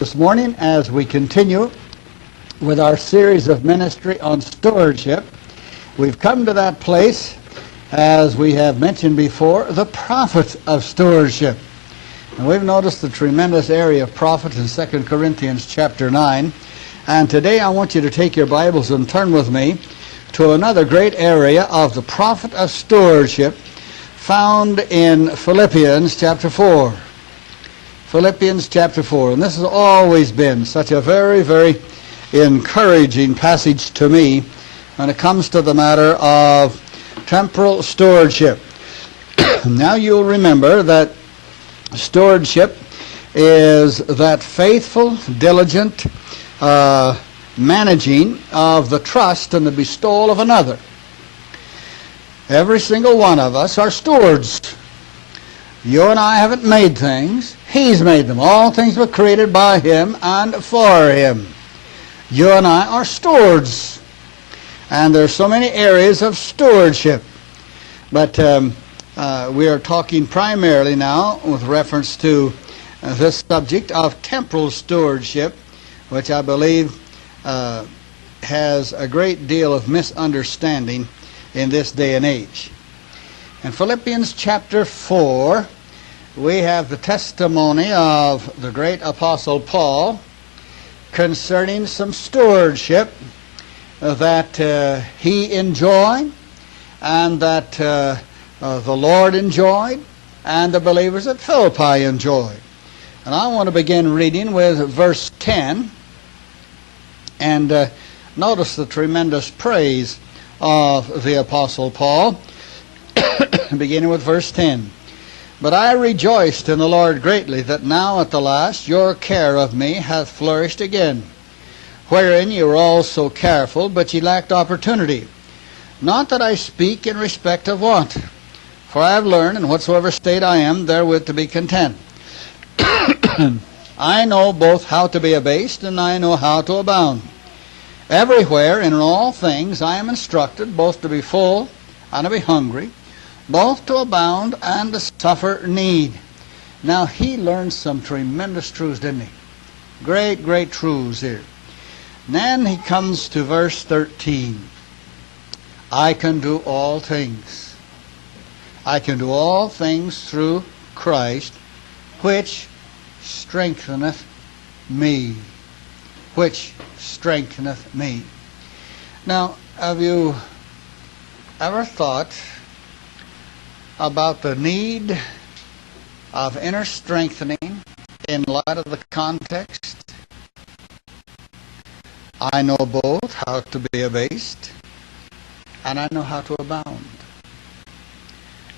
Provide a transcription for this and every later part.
This morning, as we continue with our series of ministry on stewardship, we've come to that place, as we have mentioned before, the profit of stewardship. And we've noticed the tremendous area of profit in 2 Corinthians chapter 9. And today I want you to take your Bibles and turn with me to another great area of the profit of stewardship found in Philippians chapter 4. Philippians chapter 4. And this has always been such a very, very encouraging passage to me when it comes to the matter of temporal stewardship. Now you'll remember that stewardship is that faithful, diligent managing of the trust and the bestowal of another. Every single one of us are stewards. You and I haven't made things. He's made them. All things were created by Him and for Him. You and I are stewards. And there's so many areas of stewardship. But we are talking primarily now with reference to this subject of temporal stewardship, which I believe has a great deal of misunderstanding in this day and age. In Philippians chapter 4, we have the testimony of the great Apostle Paul concerning some stewardship that he enjoyed and that the Lord enjoyed and the believers at Philippi enjoyed. And I want to begin reading with verse 10 and notice the tremendous praise of the Apostle Paul, beginning with verse 10. But I rejoiced in the Lord greatly that now at the last your care of me hath flourished again, wherein you were also careful, but ye lacked opportunity. Not that I speak in respect of want, for I have learned in whatsoever state I am therewith to be content. I know both how to be abased, and I know how to abound. Everywhere and in all things I am instructed, both to be full and to be hungry, both to abound and to suffer need. Now he learned some tremendous truths, didn't he? Great, great truths here. And then he comes to verse 13. I can do all things. I can do all things through Christ, which strengtheneth me. Which strengtheneth me. Now, have you ever thought about the need of inner strengthening in light of the context? I know both how to be abased and I know how to abound.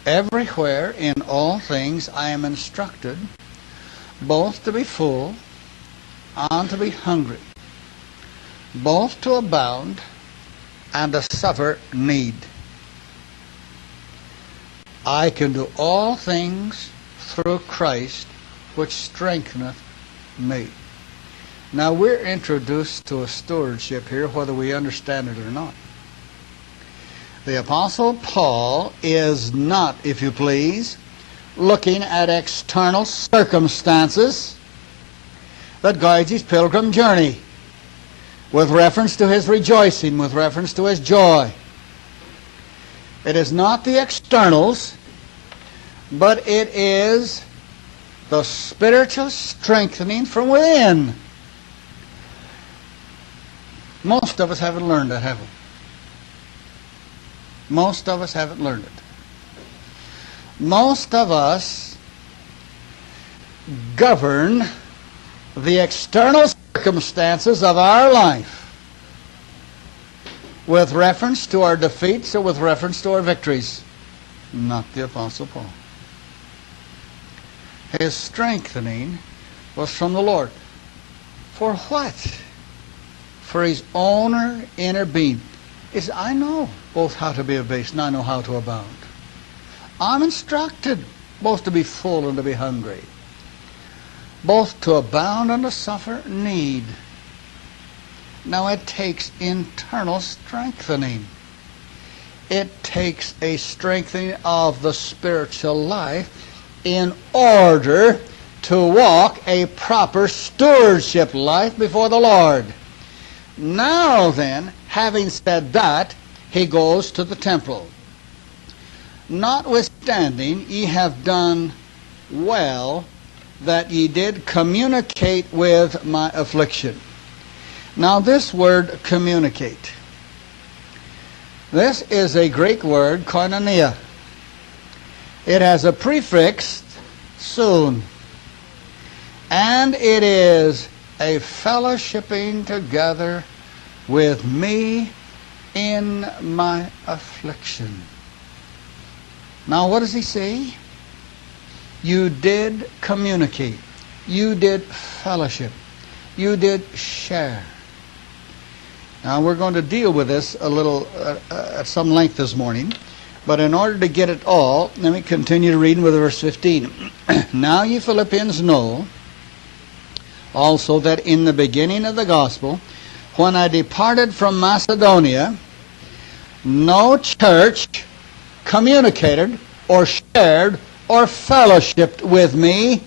Everywhere in all things I am instructed both to be full and to be hungry, both to abound and to suffer need. I can do all things through Christ, which strengtheneth me. Now we're introduced to a stewardship here, whether we understand it or not. The Apostle Paul is not, if you please, looking at external circumstances that guides his pilgrim journey, with reference to his rejoicing, with reference to his joy. It is not the externals, but it is the spiritual strengthening from within. Most of us haven't learned that, have we? Most of us haven't learned it. Most of us govern the external circumstances of our life with reference to our defeats or with reference to our victories. Not the Apostle Paul. His strengthening was from the Lord. For what? For his own inner being. He said, I know both how to be abased and I know how to abound. I'm instructed both to be full and to be hungry, both to abound and to suffer need. Now it takes internal strengthening. It takes a strengthening of the spiritual life in order to walk a proper stewardship life before the Lord. Now then, having said that, he goes to the temple. Notwithstanding, ye have done well that ye did communicate with my affliction. Now this word communicate, this is a Greek word, koinonia. It has a prefix, soon, and it is a fellowshipping together with me in my affliction. Now what does he say? You did communicate. You did fellowship. You did share. Now we're going to deal with this a little at some length this morning. But in order to get it all, let me continue reading with verse 15. Now ye Philippians know also that in the beginning of the gospel, when I departed from Macedonia, no church communicated or shared or fellowshiped with me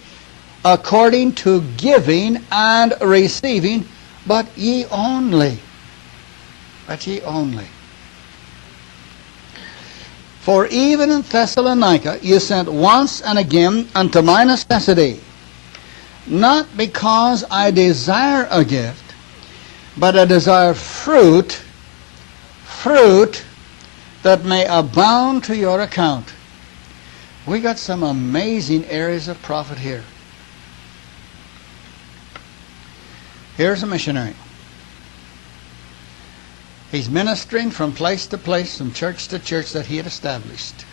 according to giving and receiving, but ye only. But ye only. For even in Thessalonica ye sent once and again unto my necessity, not because I desire a gift, but I desire fruit that may abound to your account. We got some amazing areas of profit here. Here's a missionary. He's ministering from place to place, from church to church that he had established.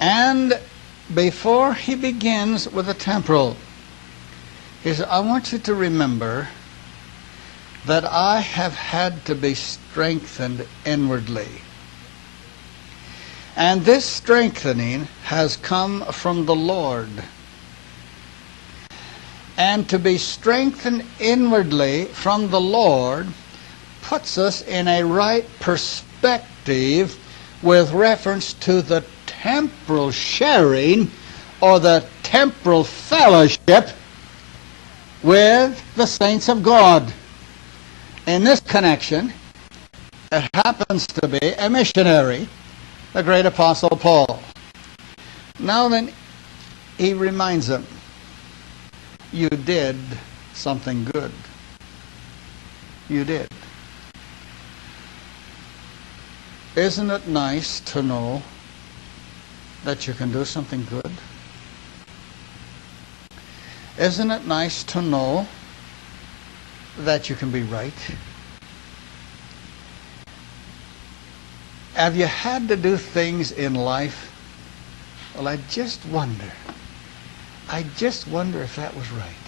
And before he begins with the temporal, he says, I want you to remember that I have had to be strengthened inwardly. And this strengthening has come from the Lord. And to be strengthened inwardly from the Lord puts us in a right perspective with reference to the temporal sharing or the temporal fellowship with the saints of God. In this connection, it happens to be a missionary, the great Apostle Paul. Now then, he reminds them, you did something good. You did. Isn't it nice to know that you can do something good? Isn't it nice to know that you can be right? Have you had to do things in life? Well, I just wonder if that was right.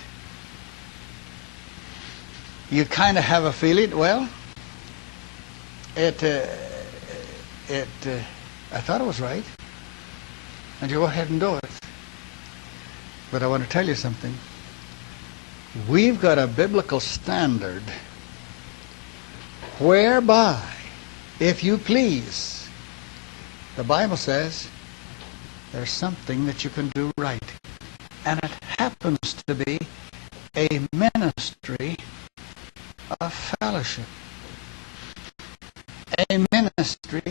You kind of have a feeling, well, I thought it was right. And you go ahead and do it. But I want to tell you something. We've got a biblical standard whereby, if you please, the Bible says there's something that you can do right. And it happens to be a ministry of fellowship. A ministry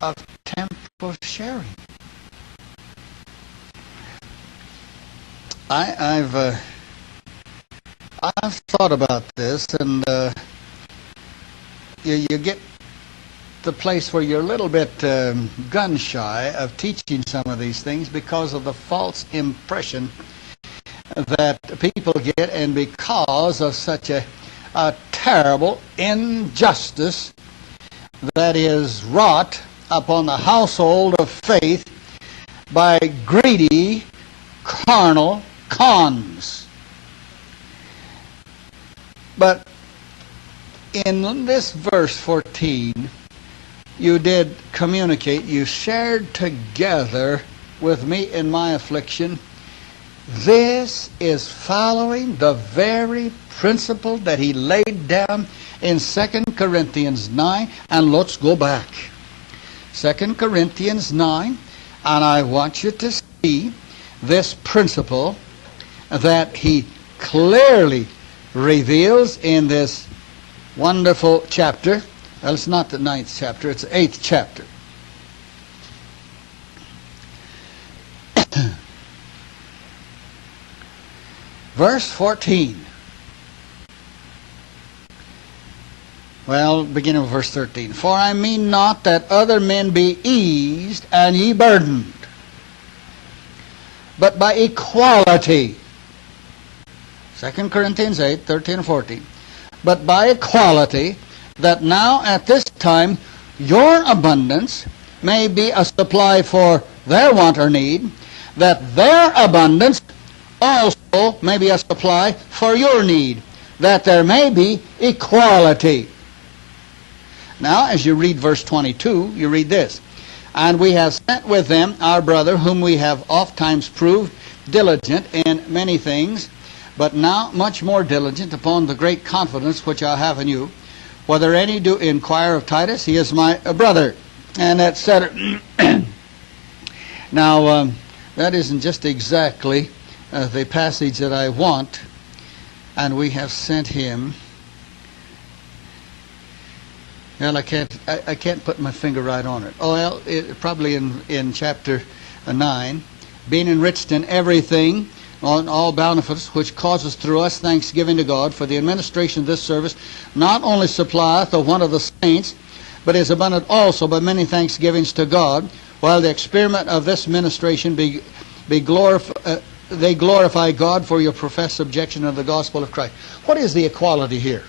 of temporal sharing. I've thought about this, and you get the place where you're a little bit gun shy of teaching some of these things because of the false impression that people get, and because of such a terrible injustice that is wrought upon the household of faith by greedy, carnal cons. But in this verse 14, you did communicate, you shared together with me in my affliction. This is following the very principle that he laid down in 2 Corinthians 9, and let's go back. 2 Corinthians 9, and I want you to see this principle that he clearly reveals in this wonderful chapter. Well, it's not the 9th chapter, it's the 8th chapter. Verse 14. Well, beginning with verse 13. For I mean not that other men be eased and ye burdened, but by equality. 2 Corinthians 8, 13 and 14. But by equality, that now at this time your abundance may be a supply for their want or need, that their abundance also may be a supply for your need, that there may be equality. Now, as you read verse 22, you read this. And we have sent with them our brother, whom we have oft times proved diligent in many things, but now much more diligent upon the great confidence which I have in you. Whether any do inquire of Titus, he is my brother, and etc. Now, that isn't just exactly the passage that I want. And we have sent him. Well, I can't put my finger right on it. Oh, well, probably in chapter 9, being enriched in everything, on all bountifulness, which causes through us thanksgiving to God for the administration of this service, not only supplieth the want of the saints, but is abundant also by many thanksgivings to God, while the experiment of this ministration they glorify God for your professed subjection of the gospel of Christ. What is the equality here?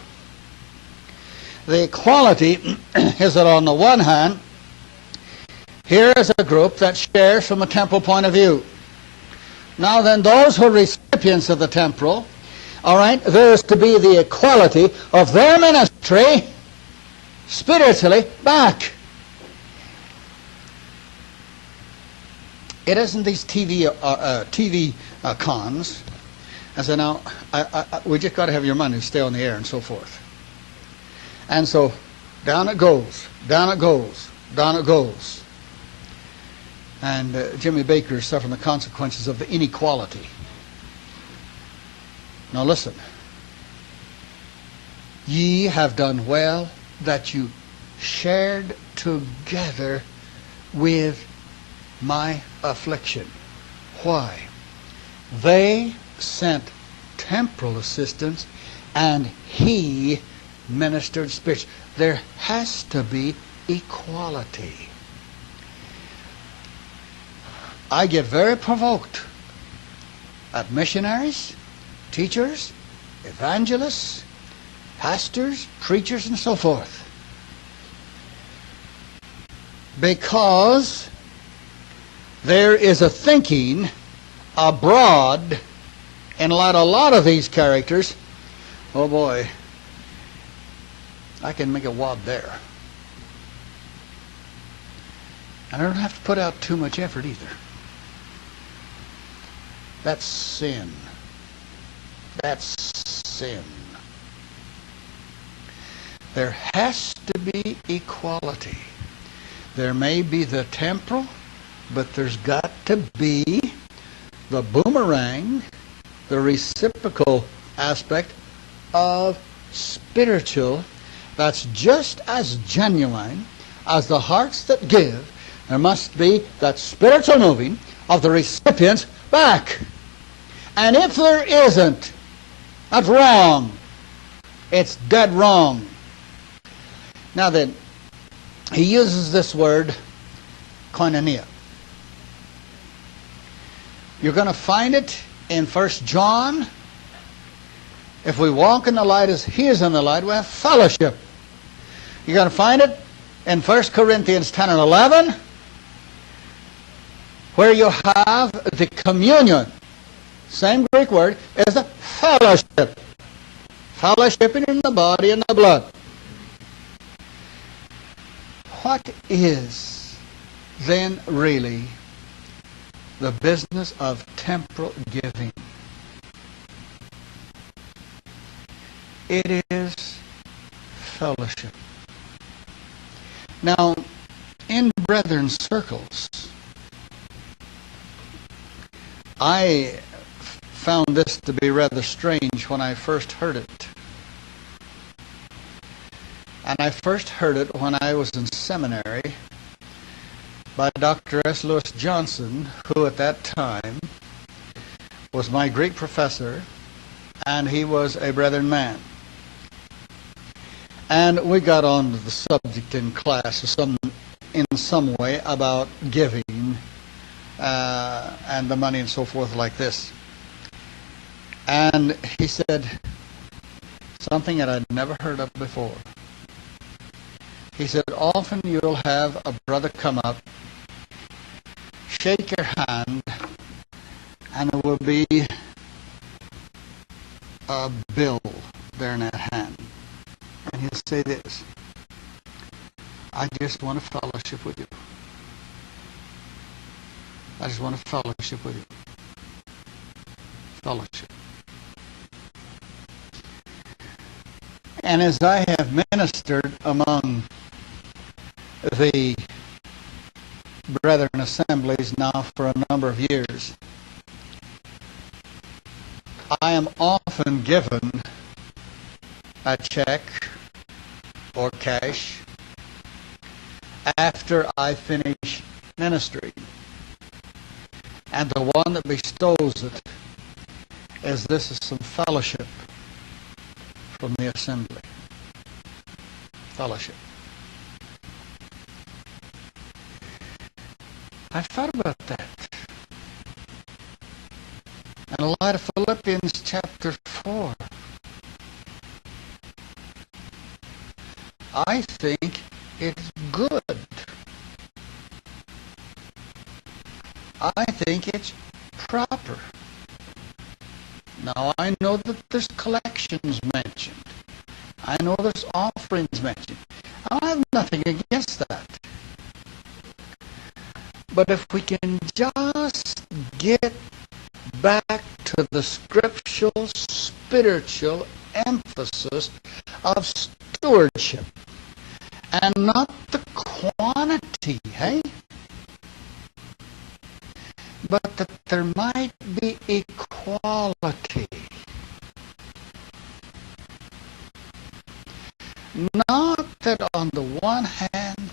The equality is that on the one hand, here is a group that shares from a temporal point of view. Now then, those who are recipients of the temporal, all right, there is to be the equality of their ministry spiritually back. It isn't these TV cons. I said, now, we just got to have your money to stay on the air and so forth. And so, down it goes, down it goes, down it goes. And Jimmy Baker is suffering the consequences of the inequality. Now listen. Ye have done well that you shared together with my affliction. Why? They sent temporal assistance and he ministered spiritual. There has to be equality. I get very provoked at missionaries, teachers, evangelists, pastors, preachers, and so forth. Because there is a thinking abroad in a lot of these characters, oh boy, I can make a wad there. And I don't have to put out too much effort either. That's sin. That's sin. There has to be equality. There may be the temporal, but there's got to be the boomerang, the reciprocal aspect of spiritual that's just as genuine as the hearts that give. There must be that spiritual moving of the recipients back. And if there isn't, that's wrong. It's dead wrong. Now then, he uses this word, koinonia. You're going to find it in 1 John. If we walk in the light as he is in the light, we have fellowship. You're going to find it in 1 Corinthians 10 and 11, where you have the communion. Same Greek word is the fellowship. Fellowshipping in the body and the blood. What is then really the business of temporal giving? It is fellowship. Now, in brethren circles, I found this to be rather strange when I first heard it. And I first heard it when I was in seminary by Dr. S. Lewis Johnson, who at that time was my Greek professor, and he was a Brethren man. And we got on to the subject in class in some way about giving and the money and so forth like this. And he said something that I'd never heard of before. He said, often you'll have a brother come up, shake your hand, and it will be a bill there in that hand. And he'll say this, I just want to fellowship with you. I just want to fellowship with you. Fellowship. And as I have ministered among the Brethren assemblies now for a number of years, I am often given a check or cash after I finish ministry. And the one that bestows it is, this is some fellowship from the assembly. Fellowship. I thought about that. In the light of Philippians chapter 4, I think it's good. I think it's proper. Now, I know that there's collections mentioned. I know there's offerings mentioned. I have nothing against that. But if we can just get back to the scriptural, spiritual emphasis of stewardship, and not the quantity, hey? But that there might be equality. Not that on the one hand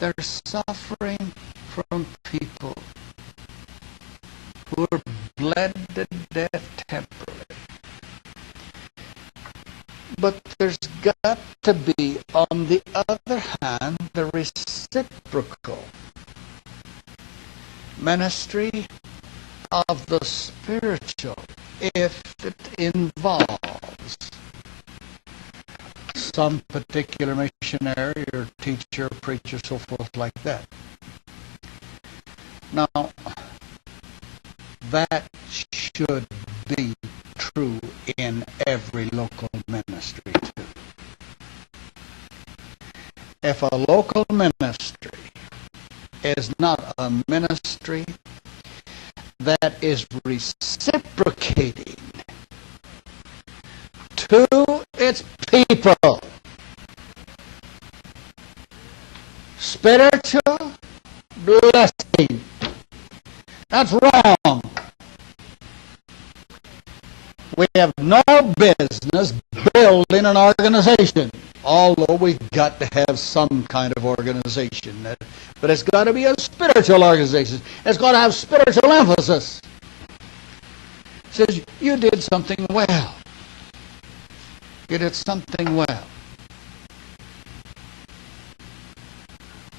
they're suffering from people who are bled to death temporarily. But there's got to be, on the other hand, the reciprocal ministry of the spiritual, if it involves some particular missionary or teacher, preacher, so forth like that. Now, that should be true in every local ministry too. If a local ministry is not a ministry that is reciprocating to its people, spiritual blessing, that's wrong. We have no business building an organization, although we've got to have some kind of organization. But it's got to be a spiritual organization. It's got to have spiritual emphasis. It says, you did something well. You did something well.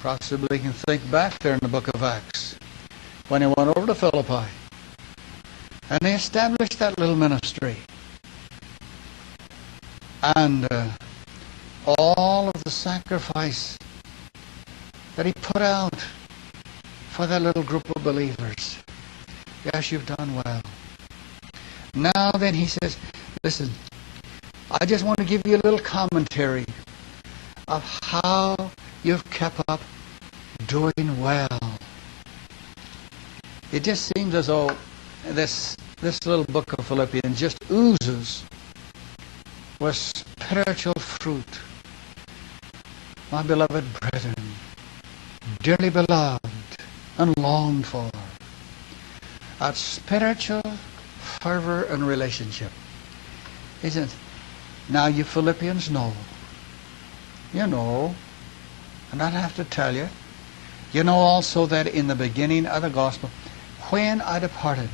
Possibly you can think back there in the book of Acts, when he went over to Philippi, and he established that little ministry. And all of the sacrifice that he put out for that little group of believers. Yes, you've done well. Now then, he says, listen, I just want to give you a little commentary of how you've kept up doing well. It just seems as though this little book of Philippians just oozes with spiritual fruit. My beloved brethren, dearly beloved and longed for, That spiritual fervor and relationship. He says, now you Philippians know. You know, and I have to tell you, you know also that in the beginning of the gospel, when I departed,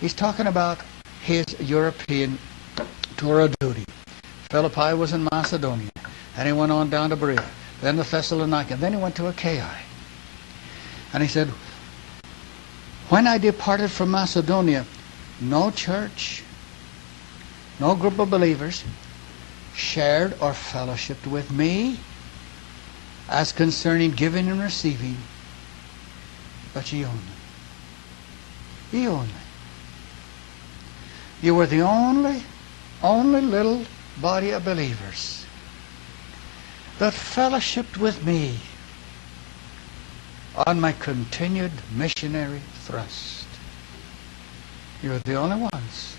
he's talking about his European tour of duty. Philippi was in Macedonia, and he went on down to Berea, then to Thessalonica, and then he went to Achaia. And he said, when I departed from Macedonia, no church, no group of believers shared or fellowshiped with me as concerning giving and receiving, but ye only. Ye only. You were the only little body of believers that fellowshiped with me on my continued missionary thrust. You were the only ones.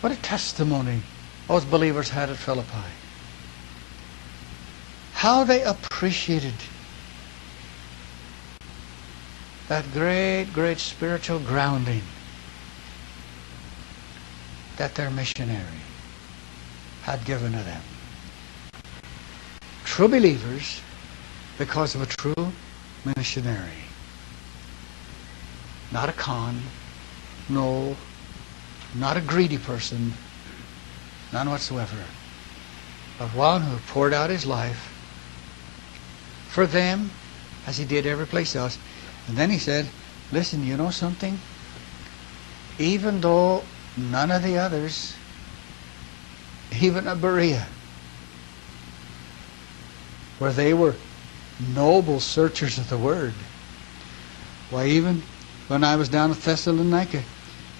What a testimony those believers had at Philippi. How they appreciated that great, great spiritual grounding that their missionary had given to them. True believers because of a true missionary. Not a con, no, not a greedy person, none whatsoever, but one who poured out his life for them as he did every place else. And then he said, listen, you know something? Even though none of the others, even at Berea, where they were noble searchers of the Word, why, even when I was down at Thessalonica,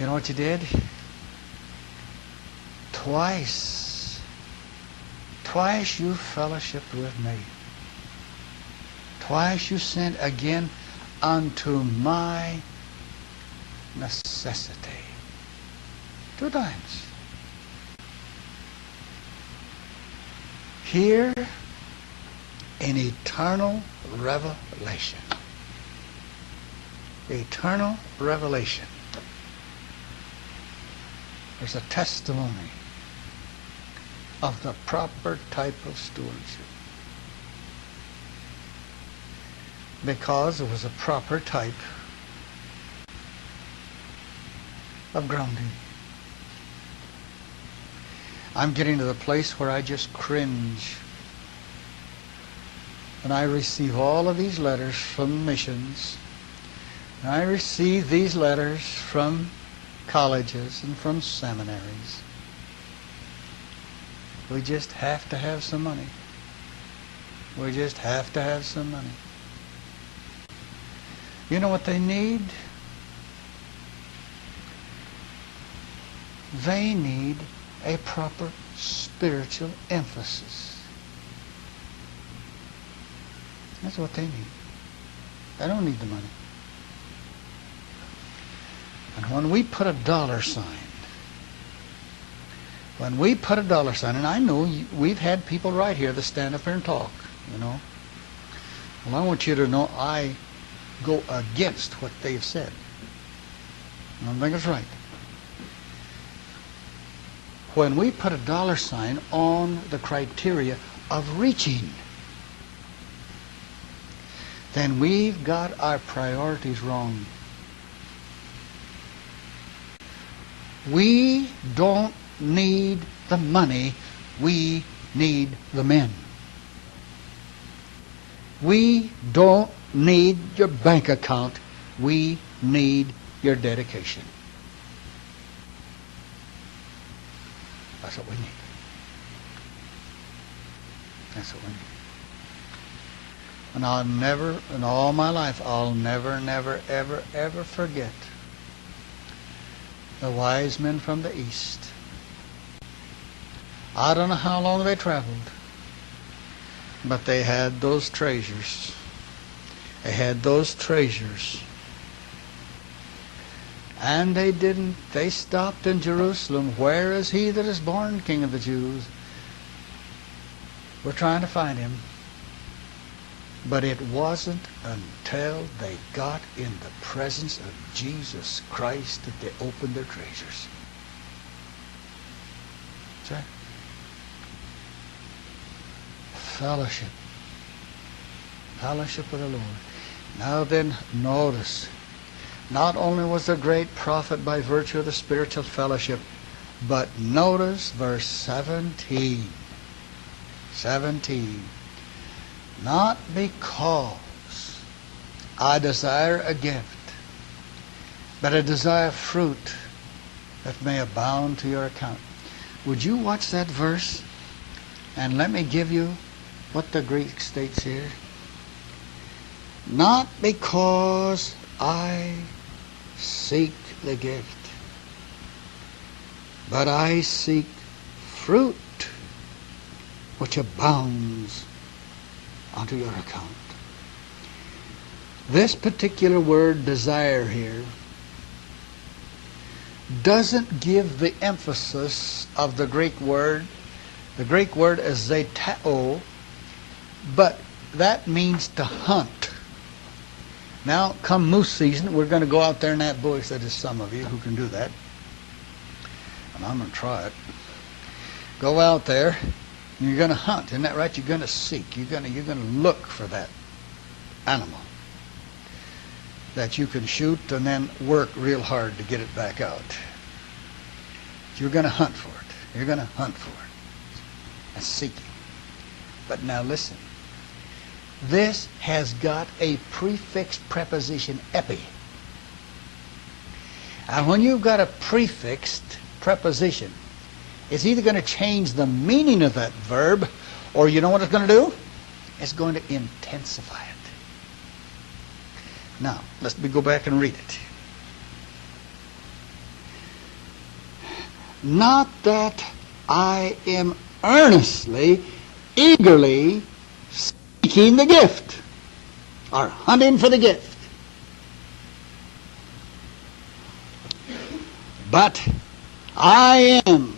you know what you did? Twice you fellowshiped with me. Twice you sent again unto my necessity. 2 times. Here in eternal revelation. Eternal revelation. There's a testimony of the proper type of stewardship. Because it was a proper type of grounding. I'm getting to the place where I just cringe. And I receive all of these letters from missions. And I receive these letters from colleges and from seminaries. We just have to have some money. We just have to have some money. You know what they need? They need a proper spiritual emphasis. That's what they need. They don't need the money. And when we put a dollar sign, and I know we've had people right here that stand up here and talk, you know. Well, I want you to know I go against what they've said. I don't think it's right. When we put a dollar sign on the criteria of reaching, then we've got our priorities wrong. We don't need the money, we need the men. We don't need your bank account, we need your dedication. That's what we need. That's what we need. And I'll never, in all my life, I'll never, ever forget the wise men from the East. I don't know how long they traveled, but they had those treasures. They had those treasures. And they stopped in Jerusalem. Where is he that is born King of the Jews? We're trying to find him. But it wasn't until they got in the presence of Jesus Christ that they opened their treasures. That's right. Fellowship. Fellowship with the Lord. Now then, notice, not only was a great prophet by virtue of the spiritual fellowship, but notice verse 17. 17. Not because I desire a gift, but I desire fruit that may abound to your account. Would you watch that verse? And let me give you what the Greek states here. Not because I seek the gift, but I seek fruit which abounds unto your account. This particular word, desire, here doesn't give the emphasis of the Greek word. The Greek word is zetao, but that means to hunt. Now, come moose season, we're going to go out there in that bush. That is some of you who can do that. And I'm going to try it. Go out there, and you're going to hunt. Isn't that right? You're going to seek. You're going to look for that animal that you can shoot and then work real hard to get it back out. You're going to hunt for it. You're going to hunt for it. That's seeking. But now listen. This has got a prefixed preposition, epi. And when you've got a prefixed preposition, it's either going to change the meaning of that verb, or you know what it's going to do? It's going to intensify it. Now, let's go back and read it. Not that I am earnestly, eagerly seeking the gift, or hunting for the gift, but I am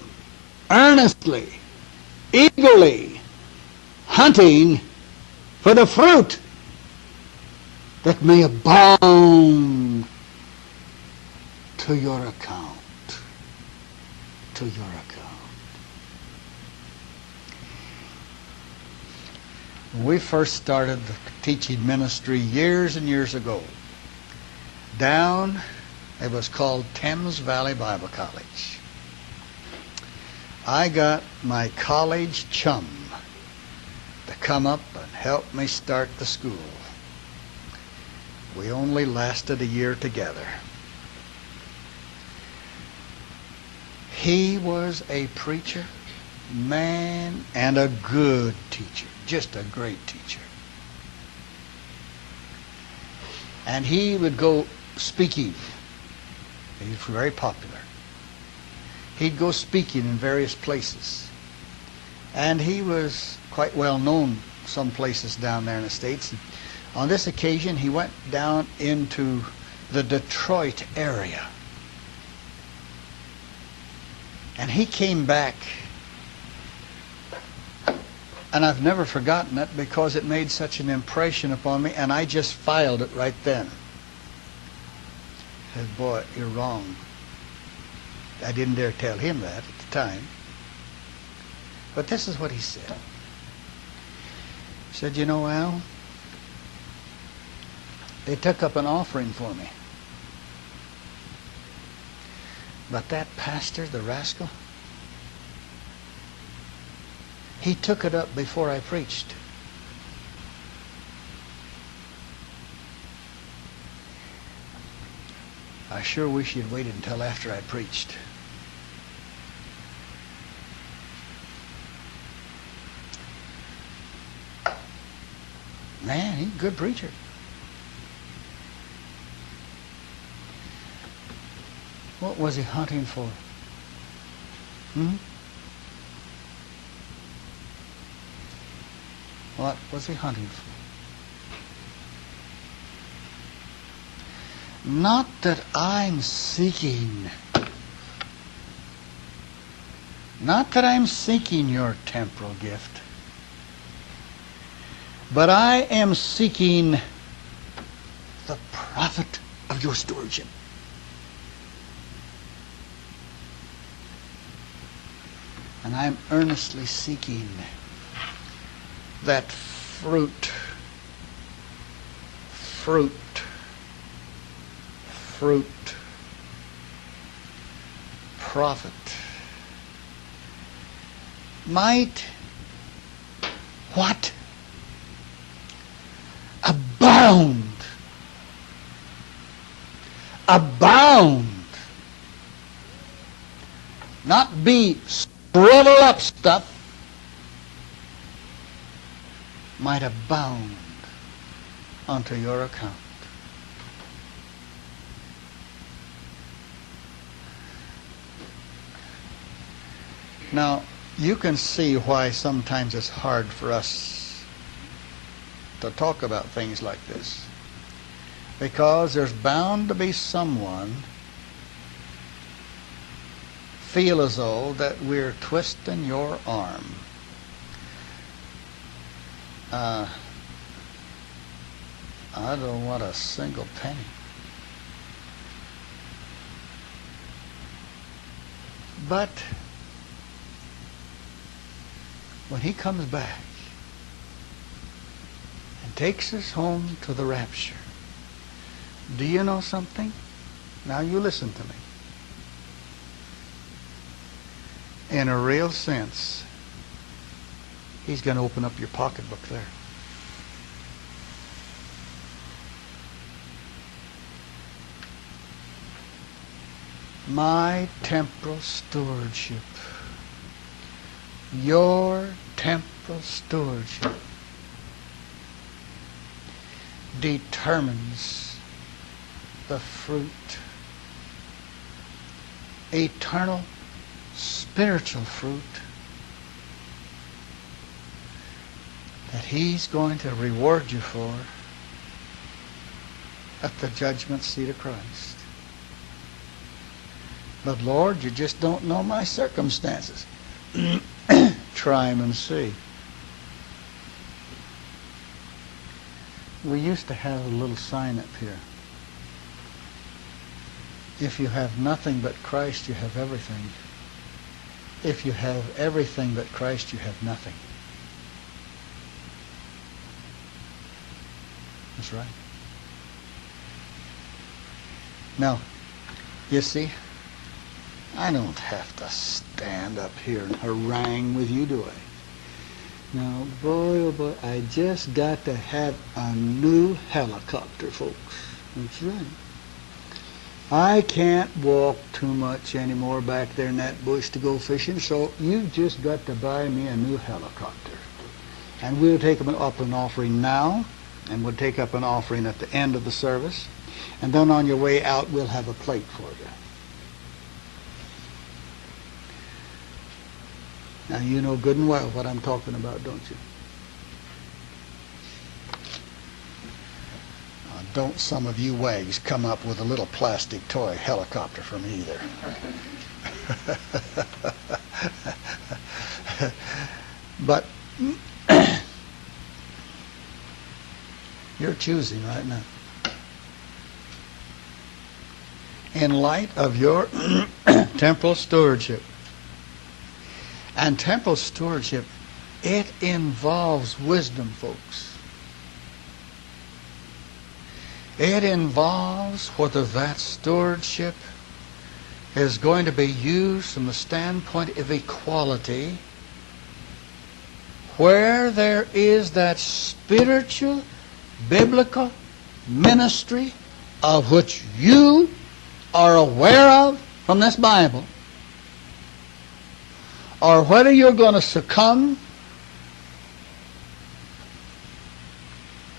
earnestly, eagerly hunting for the fruit that may abound to your account. To your account. When we first started the teaching ministry years and years ago, down, it was called Thames Valley Bible College. I got my college chum to come up and help me start the school. We only lasted a year together. He was a preacher, man, and a good teacher, just a great teacher. And he would go speaking. He was very popular. He'd go speaking in various places. And he was quite well known some places down there in the States. On this occasion, he went down into the Detroit area. And he came back, and I've never forgotten it because it made such an impression upon me, and I just filed it right then. I said, boy, you're wrong. I didn't dare tell him that at the time. But this is what he said. He said, you know, Al, they took up an offering for me. But that pastor, the rascal, he took it up before I preached. I sure wish he'd waited until after I preached. Man, he's a good preacher. What was he hunting for? What was he hunting for? Not that I'm seeking. Not that I'm seeking your temporal gift. But I am seeking the profit of your stewardship. And I'm earnestly seeking that fruit, profit might what? Abound. Not be shrivel up stuff. Might abound unto your account. Now, you can see why sometimes it's hard for us to talk about things like this. Because there's bound to be someone feel as though that we're twisting your arm. I don't want a single penny. But when he comes back and takes us home to the rapture, do you know something? Now you listen to me. In a real sense, he's going to open up your pocketbook there. My temporal stewardship, your temporal stewardship determines the fruit, eternal spiritual fruit that he's going to reward you for at the judgment seat of Christ. But Lord, you just don't know my circumstances. Try him and see. We used to have a little sign up here. If you have nothing but Christ, you have everything. If you have everything but Christ, you have nothing. That's right. Now, you see, I don't have to stand up here and harangue with you, do I? Now, boy, oh boy, I just got to have a new helicopter, folks. That's right. I can't walk too much anymore back there in that bush to go fishing, so you've just got to buy me a new helicopter. And we'll take up an offering now, and we'll take up an offering at the end of the service. And then on your way out, we'll have a plate for you. Now, you know good and well what I'm talking about, don't you? Don't some of you wags come up with a little plastic toy helicopter for me either. But you're choosing right now. In light of your temporal stewardship. And temporal stewardship, it involves wisdom, folks. It involves whether that stewardship is going to be used from the standpoint of equality, where there is that spiritual, biblical ministry of which you are aware of from this Bible, or whether you're going to succumb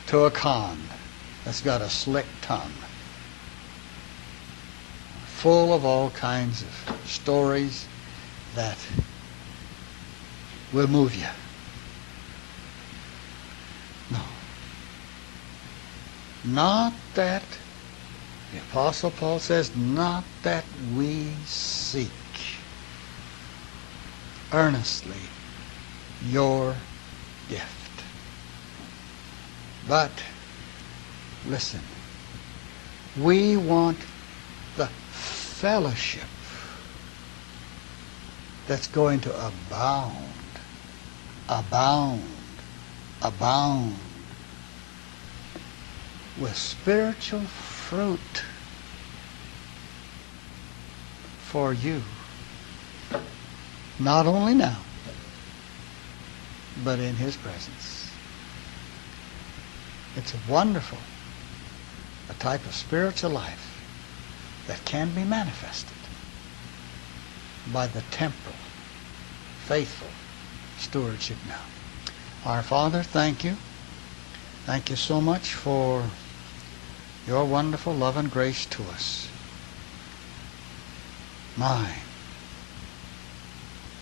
to a con that's got a slick tongue, full of all kinds of stories that will move you. No. Not that, the Apostle Paul says, not that we seek earnestly your gift. But, listen, we want the fellowship that's going to abound, abound, abound with spiritual fruit for you. Not only now, but in His presence. It's wonderful, a type of spiritual life that can be manifested by the temporal, faithful stewardship now. Our Father, thank you. Thank you so much for your wonderful love and grace to us.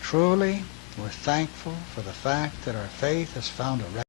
Truly, we're thankful for the fact that our faith has found a